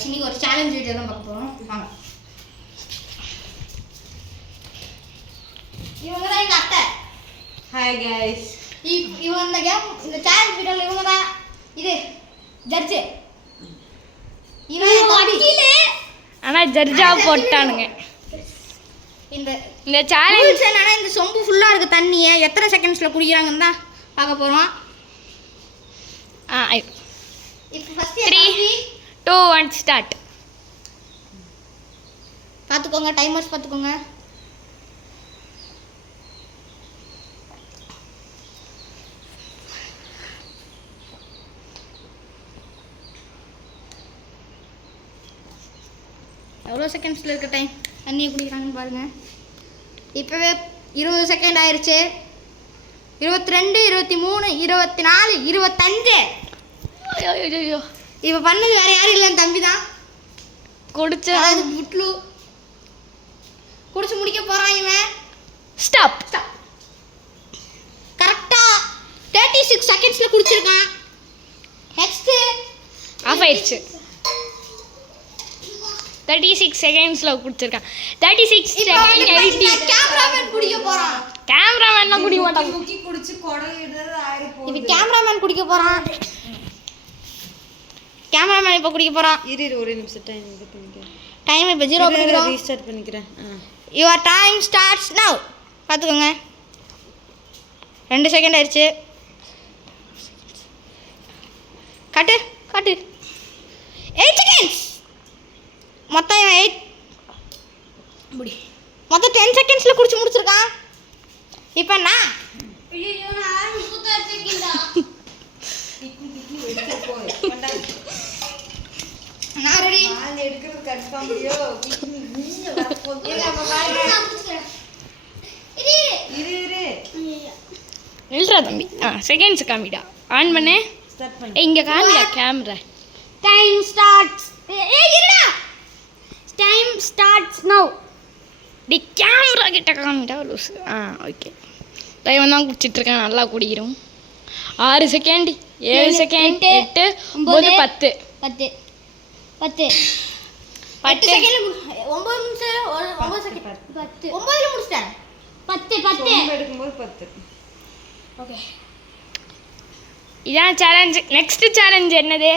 guys இன்னைக்கு ஒரு challenge video தான் பார்க்க போறோம் வாங்க இவங்க தான் எங்க அத்தை ஹாய் गाइस இவங்க இந்த கேம் இந்த சேலஞ்ச் வீடியோல இவங்க தான் இது ஜட்ஜ் இவன் வக்கீல் ஆனா ஜட்ஜா போட்டானுங்க இந்த சேலஞ்ச் என்னன்னா இந்த சொம்பு ஃபுல்லா இருக்கு தண்ணியை எத்தனை செகண்ட்ஸ்ல குடிக்கறாங்கன்னு தான் பார்க்க போறோம் இப்போ ஃபர்ஸ்ட் 3 2 1 ஸ்டார்ட் பாத்துக்கோங்க டைமர்ஸ் பாத்துக்கோங்க எவ்வளோ செகண்ட்ஸில் இருக்க டைம் தண்ணியை குடிக்கிறாங்கன்னு பாருங்க இப்போவே 20 செகண்ட் ஆயிடுச்சு 22 23 24 25 ஐயோ இப்போ பண்ணது வேற யாரும் இல்லை தம்பி தான் குடிச்ச அதாவது புட்லு குடிச்சு முடிக்க போறான் இவன் ஸ்டாப் கரெக்டா 36 செகண்ட்ஸ்ல குடிச்சிருக்கான் நெக்ஸ்ட் ஆஃப் ஆயிடுச்சு 36 செகண்ட்ஸ்ல குடிச்சிருக்கான் 36 செகண்ட் 80 கேமராமேன் குடிக்க போறான் கேமராமேன்லாம் குடிக்க மாட்டாங்க முக்கி குடிச்சு குடல் இடறது ஆயிர போகுது இப்போ கேமராமேன் குடிக்க போறான் கேமராமேன் இப்போ குடிக்க போறான் இரு ஒரு நிமிஷம் டைம் இது பண்ணிக்கிறேன் டைம் இப்போ 0 பண்ணிக்கிறோம் ரீஸ்டார்ட் பண்ணிக்கிறேன் யுவர் டைம் ஸ்டார்ட்ஸ் நவ் பார்த்துக்கோங்க 2 செகண்ட் ஆயிடுச்சு காட்டு 8 செகண்ட்ஸ் மொத்தம் 8 முடி மொத்தம் 10 செகண்ட்ஸில் குடிச்சு முடிச்சிருக்கான் இப்போ நான் நான் ரெடி நான் எடுக்கிறது கன்ஃபார்ம்யோ இரு நில்றா தம்பி செகண்ட்ஸ் காமிடா ஆன் பண்ணு ஸ்டார்ட் பண்ணு இங்க காமிடா கேமரா டைம் ஸ்டார்ட்ஸ் இருடா டைம் ஸ்டார்ட்ஸ் நவ் டி கேமரா கிட்ட காமிடா லூஸ் ஓகே டைம் தான் குடிச்சிட்டு இருக்கேன் நல்லா குடிக்கிறோம் 6 செகண்ட் 7 செகண்ட் 8 9 10 10 செகண்ட் 9 நிமிஷம் 9 செகண்ட் 10 9ல முடிச்சிட்டேன் 10 எடுக்கும்போது 10 ஓகே இதான் சேலஞ்ச் நெக்ஸ்ட் சேலஞ்ச் என்னது